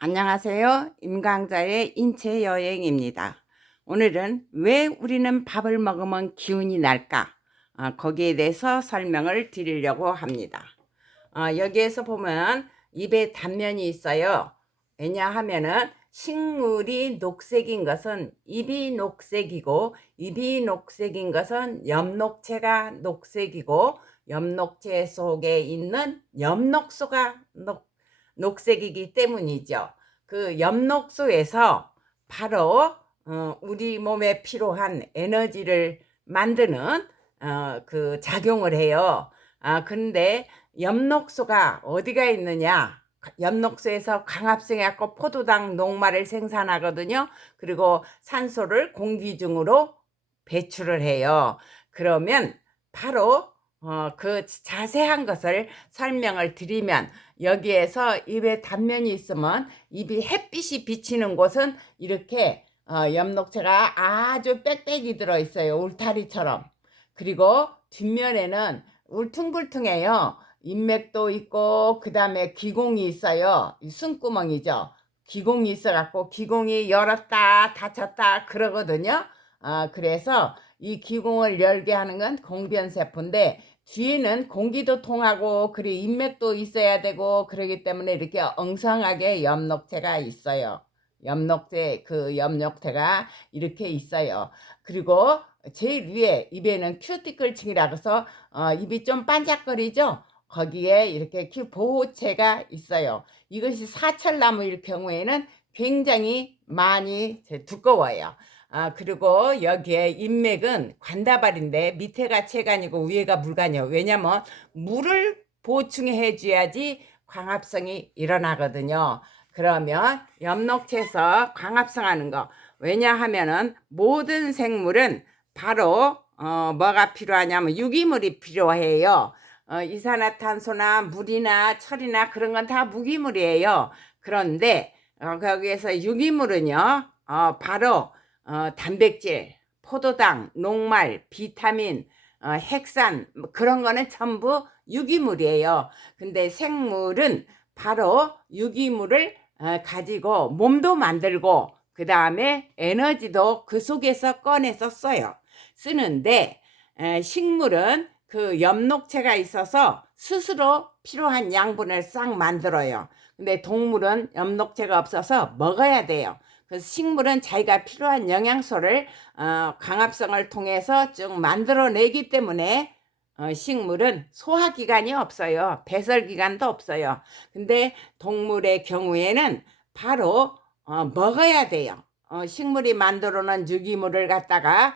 안녕하세요. 임강자의 인체 여행입니다. 오늘은 왜 우리는 밥을 먹으면 기운이 날까? 거기에 대해서 설명을 드리려고 합니다. 여기에서 보면 입에 단면이 있어요. 왜냐하면은 식물이 녹색인 것은 입이 녹색이고, 입이 녹색인 것은 엽록체가 녹색이고, 엽록체 속에 있는 엽록소가 녹색이기 때문이죠. 그 엽록소에서 바로 우리 몸에 필요한 에너지를 만드는 그 작용을 해요. 그런데 엽록소가 어디가 있느냐? 엽록소에서 광합성해갖고 포도당 녹말을 생산하거든요. 그리고 산소를 공기 중으로 배출을 해요. 그러면 바로 그 자세한 것을 설명을 드리면, 여기에서 입에 단면이 있으면 입이 햇빛이 비치는 곳은 이렇게 엽록체가 아주 빽빽이 들어 있어요. 울타리처럼. 그리고 뒷면에는 울퉁불퉁해요. 인맥도 있고 그 다음에 기공이 있어요. 숨구멍이죠. 기공이 있어갖고 기공이 열었다 닫혔다 그러거든요. 그래서 이 기공을 열게 하는 건 공변세포인데, 뒤에는 공기도 통하고 그리고 인맥도 있어야 되고 그러기 때문에 이렇게 엉성하게 엽록체가 있어요. 엽록체가 이렇게 있어요. 그리고 제일 위에 입에는 큐티클층이라 서 입이 좀 반짝거리죠. 거기에 이렇게 보호체가 있어요. 이것이 사철나무일 경우에는 굉장히 많이 두꺼워요. 그리고 여기에 인맥은 관다발인데 밑에가 체관이고 위에가 물관이요. 왜냐면 물을 보충해 줘야지 광합성이 일어나거든요. 그러면 엽록체에서 광합성하는 거, 왜냐하면은 모든 생물은 바로 뭐가 필요하냐면 유기물이 필요해요. 이산화탄소나 물이나 철이나 그런 건 다 무기물이에요. 그런데 거기에서 유기물은요, 바로 단백질, 포도당, 녹말, 비타민, 핵산, 그런 거는 전부 유기물이에요. 근데 생물은 바로 유기물을 가지고 몸도 만들고 그 다음에 에너지도 그 속에서 꺼내서 써요. 쓰는데 식물은 그 엽록체가 있어서 스스로 필요한 양분을 싹 만들어요. 근데 동물은 엽록체가 없어서 먹어야 돼요. 그래서 식물은 자기가 필요한 영양소를 광합성을 통해서 쭉 만들어내기 때문에 식물은 소화기관이 없어요. 배설기관도 없어요. 근데 동물의 경우에는 바로 먹어야 돼요. 식물이 만들어놓은 유기물을 갖다가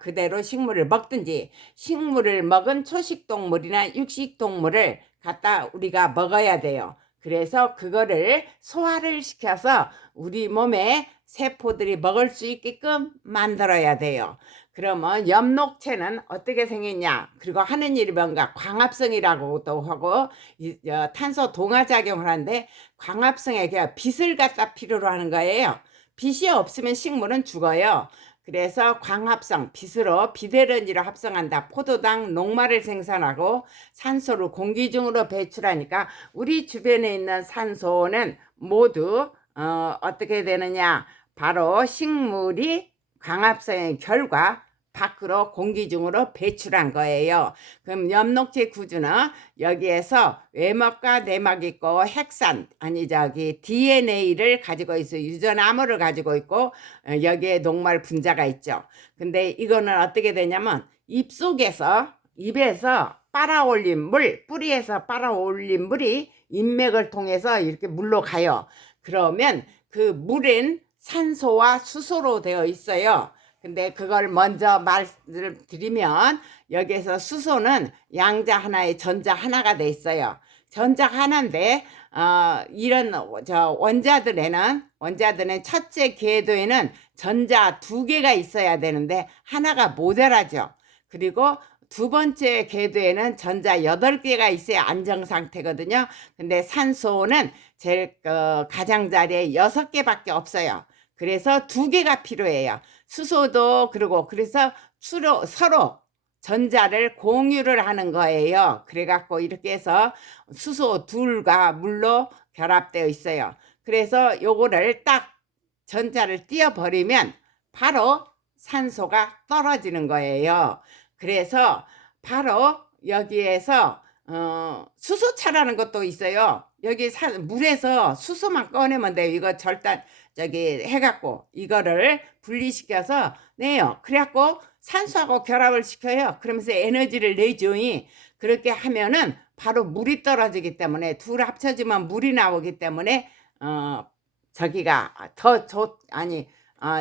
그대로 식물을 먹든지, 식물을 먹은 초식동물이나 육식동물을 갖다 우리가 먹어야 돼요. 그래서 그거를 소화를 시켜서 우리 몸에 세포들이 먹을 수 있게끔 만들어야 돼요. 그러면 엽록체는 어떻게 생겼냐? 그리고 하는 일이 뭔가 광합성이라고도 하고 탄소 동화작용을 하는데, 광합성에 빛을 갖다 필요로 하는 거예요. 빛이 없으면 식물은 죽어요. 그래서 광합성, 빛으로 비대런지로 합성한다. 포도당 녹말을 생산하고 산소를 공기 중으로 배출하니까 우리 주변에 있는 산소는 모두 어떻게 되느냐? 바로 식물이 광합성의 결과 밖으로 공기 중으로 배출한 거예요. 그럼 엽록체 구조는 여기에서 외막과 내막 있고 핵산, DNA를 가지고 있어요. 유전암호를 가지고 있고 여기에 녹말 분자가 있죠. 근데 이거는 어떻게 되냐면 입에서 빨아올린 물, 뿌리에서 빨아올린 물이 인맥을 통해서 이렇게 물로 가요. 그러면 그 물은 산소와 수소로 되어 있어요. 근데 그걸 먼저 말을 드리면, 여기에서 수소는 양자 하나에 전자 하나가 돼 있어요. 전자 하나인데 이런 원자들은 첫째 궤도에는 전자 두 개가 있어야 되는데 하나가 모자라죠. 그리고 두 번째 궤도에는 전자 8개가 있어야 안정 상태거든요. 근데 산소는 제일 가장자리에 6개밖에 없어요. 그래서 2개가 필요해요. 수소도 그래서 서로 전자를 공유를 하는 거예요. 그래갖고 이렇게 해서 수소 둘과 물로 결합되어 있어요. 그래서 요거를 딱 전자를 띄어버리면 바로 산소가 떨어지는 거예요. 그래서 바로 여기에서 수소차라는 것도 있어요. 여기 물에서 수소만 꺼내면 돼요. 이거 절단 저기 해갖고 이거를 분리시켜서 내요. 그래갖고 산소하고 결합을 시켜요. 그러면서 에너지를 내죠. 그렇게 하면은 바로 물이 떨어지기 때문에 둘 합쳐지면 물이 나오기 때문에 저기가 아니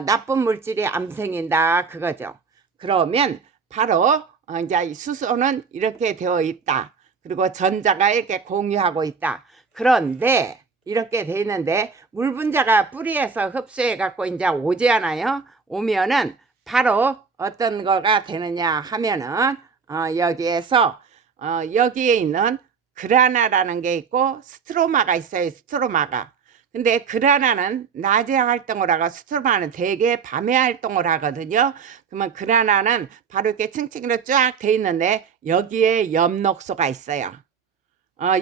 나쁜 물질이 안 생긴다 그거죠. 그러면 바로 이제 수소는 이렇게 되어 있다. 그리고 전자가 이렇게 공유하고 있다. 그런데 이렇게 돼 있는데 물 분자가 뿌리에서 흡수해 갖고 이제 오잖아요. 오면은 바로 어떤 거가 되느냐 하면은 여기에서 여기에 있는 그라나라는 게 있고 스트로마가 있어요. 스트로마가. 근데 그라나는 낮에 활동을 하고 스트로마는 대개 밤에 활동을 하거든요. 그러면 그라나는 바로 이렇게 층층이로 쫙 돼 있는데 여기에 엽록소가 있어요.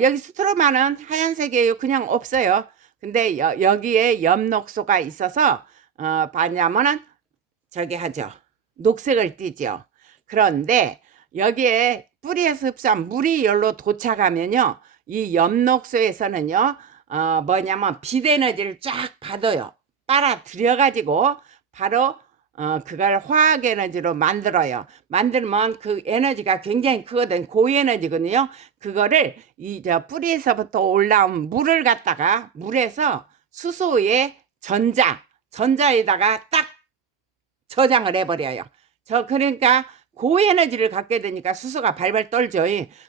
여기 스트로마는 하얀색이에요. 그냥 없어요. 근데 여기에 엽록소가 있어서 뭐냐면은 저기 하죠. 녹색을 띠죠. 그런데 여기에 뿌리에서 흡수한 물이 열로 도착하면요. 이 엽록소에서는요. 뭐냐면 빛 에너지를 쫙 받아요. 빨아들여 가지고 바로 그걸 화학 에너지로 만들어요. 만들면 그 에너지가 굉장히 크거든. 고에너지거든요. 그거를 이 뿌리에서부터 올라온 물을 갖다가 물에서 수소의 전자에다가 딱 저장을 해버려요. 그러니까 고에너지를 갖게 되니까 수소가 발발 떨죠.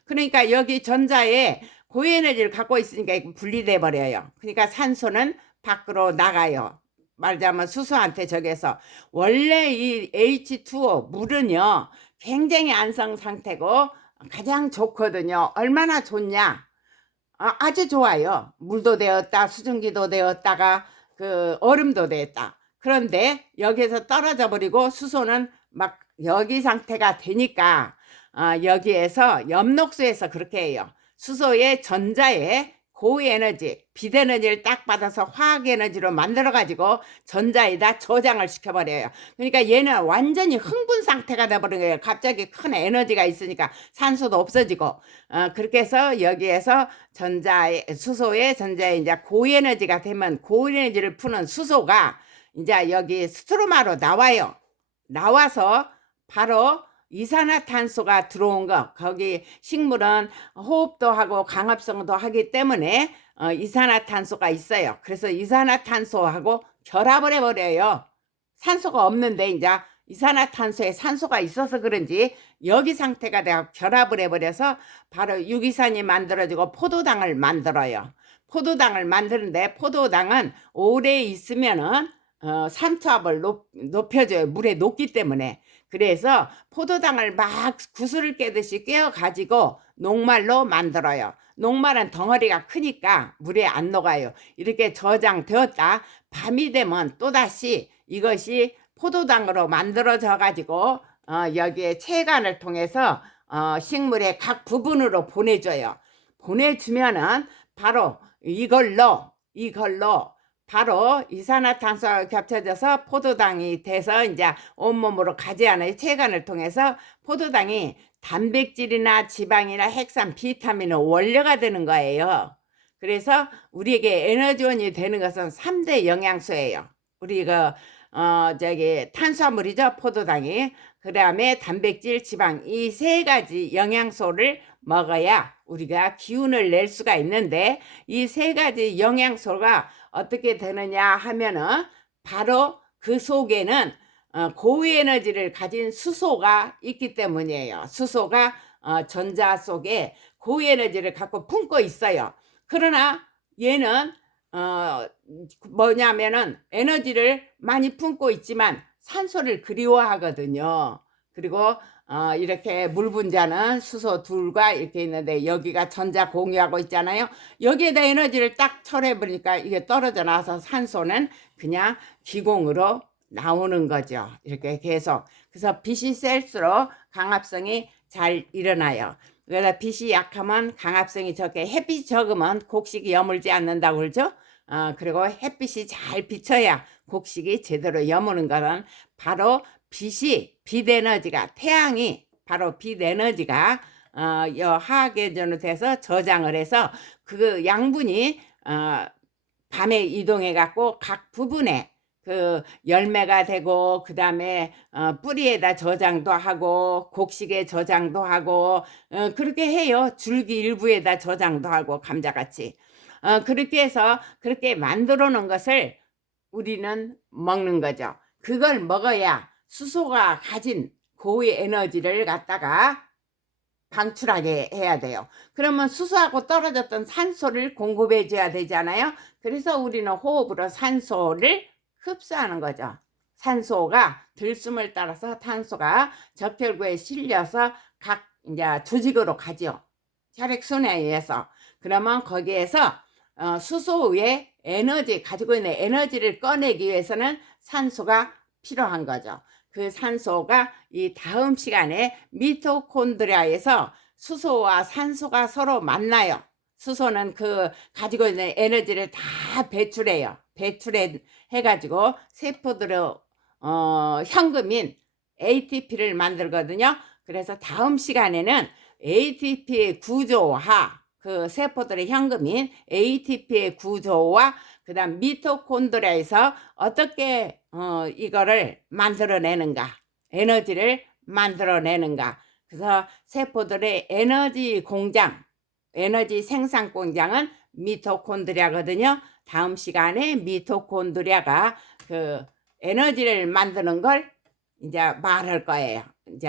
그러니까 여기 전자에 고에너지를 갖고 있으니까 분리돼 버려요. 그러니까 산소는 밖으로 나가요. 말하자면 수소한테 적해서. 원래 이 H2O 물은요 굉장히 안성 상태고 가장 좋거든요. 얼마나 좋냐? 아주 좋아요. 물도 되었다, 수증기도 되었다가 그 얼음도 되었다. 그런데 여기에서 떨어져 버리고 수소는 막 여기 상태가 되니까 여기에서 엽록소에서 그렇게 해요. 수소의 전자에 고에너지, 빛에너지를 딱 받아서 화학에너지로 만들어가지고 전자에다 저장을 시켜버려요. 그러니까 얘는 완전히 흥분 상태가 돼버린 거예요. 갑자기 큰 에너지가 있으니까 산소도 없어지고 그렇게 해서 여기에서 수소의 전자에 이제 고에너지가 되면 고에너지를 푸는 수소가 이제 여기 스트로마로 나와요. 나와서 바로 이산화탄소가 들어온 거. 거기 식물은 호흡도 하고 강합성도 하기 때문에 이산화탄소가 있어요. 그래서 이산화탄소하고 결합을 해버려요. 산소가 없는데 이제 이산화탄소에 산소가 있어서 그런지 여기 상태가 되어 결합을 해버려서 바로 유기산이 만들어지고 포도당을 만들어요. 포도당을 만드는데 포도당은 오래 있으면은 산소압을 높여줘요. 물에 녹기 때문에. 그래서 포도당을 막 구슬을 깨듯이 깨어가지고 녹말로 만들어요. 녹말은 덩어리가 크니까 물에 안 녹아요. 이렇게 저장되었다. 밤이 되면 또다시 이것이 포도당으로 만들어져 가지고 여기에 체관을 통해서 식물의 각 부분으로 보내줘요. 보내주면은 바로 이걸로 바로 이산화탄소가 겹쳐져서 포도당이 돼서 이제 온몸으로 가지 않아요. 체관을 통해서 포도당이 단백질이나 지방이나 핵산, 비타민의 원료가 되는 거예요. 그래서 우리에게 에너지원이 되는 것은 3대 영양소예요. 우리가 저기 탄수화물이죠. 포도당이. 그 다음에 단백질, 지방 이 세 가지 영양소를 먹어야 우리가 기운을 낼 수가 있는데 이 세 가지 영양소가 어떻게 되느냐 하면은 바로 그 속에는 고에너지를 가진 수소가 있기 때문이에요. 수소가 전자 속에 고에너지를 갖고 품고 있어요. 그러나 얘는 뭐냐면은 에너지를 많이 품고 있지만 산소를 그리워하거든요. 그리고 이렇게 물 분자는 수소 둘과 이렇게 있는데 여기가 전자 공유하고 있잖아요. 여기에다 에너지를 딱 처리해버리니까 이게 떨어져 나와서 산소는 그냥 기공으로 나오는 거죠. 이렇게 계속. 그래서 빛이 셀수록 강합성이 잘 일어나요. 그래서 빛이 약하면 강합성이 적게, 햇빛이 적으면 곡식이 여물지 않는다고 그러죠. 그리고 햇빛이 잘 비쳐야 곡식이 제대로 여무는 것은 바로 빛 에너지가, 태양이 바로 빛 에너지가 화학에전으로 돼서 저장을 해서 그 양분이 밤에 이동해 갖고 각 부분에 그 열매가 되고, 그 다음에 뿌리에다 저장도 하고 곡식에 저장도 하고, 그렇게 해요. 줄기 일부에다 저장도 하고, 감자같이. 그렇게 해서 그렇게 만들어 놓은 것을 우리는 먹는 거죠. 그걸 먹어야 수소가 가진 고의 에너지를 갖다가 방출하게 해야 돼요. 그러면 수소하고 떨어졌던 산소를 공급해 줘야 되잖아요. 그래서 우리는 호흡으로 산소를 흡수하는 거죠. 산소가 들숨을 따라서 탄소가 적혈구에 실려서 각 이제 조직으로 가죠. 혈액순환에 의해서. 그러면 거기에서 수소의 에너지, 가지고 있는 에너지를 꺼내기 위해서는 산소가 필요한 거죠. 그 산소가 이 다음 시간에 미토콘드리아에서 수소와 산소가 서로 만나요. 수소는 그 가지고 있는 에너지를 다 배출해요. 배출해 가지고 세포들의 현금인 ATP를 만들거든요. 그래서 다음 시간에는 ATP의 구조화, 그 세포들의 현금인 ATP의 구조와 그 다음 미토콘드리아에서 어떻게 이거를 만들어내는가, 에너지를 만들어내는가. 그래서 세포들의 에너지 공장, 에너지 생산 공장은 미토콘드리아거든요. 다음 시간에 미토콘드리아가 그 에너지를 만드는 걸 이제 말할 거예요. 이제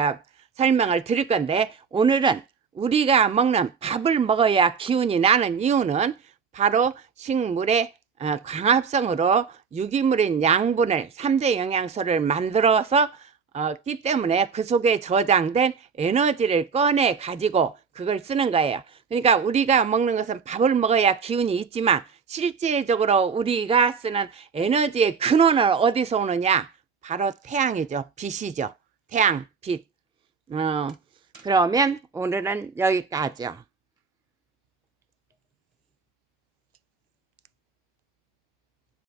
설명을 드릴 건데, 오늘은 우리가 먹는 밥을 먹어야 기운이 나는 이유는 바로 식물의 광합성으로 유기물인 양분을 3대 영양소를 만들어서 기 때문에 그 속에 저장된 에너지를 꺼내 가지고 그걸 쓰는 거예요. 그러니까 우리가 먹는 것은 밥을 먹어야 기운이 있지만 실제적으로 우리가 쓰는 에너지의 근원은 어디서 오느냐? 바로 태양이죠. 빛이죠. 태양, 빛. 그러면 오늘은 여기까지요.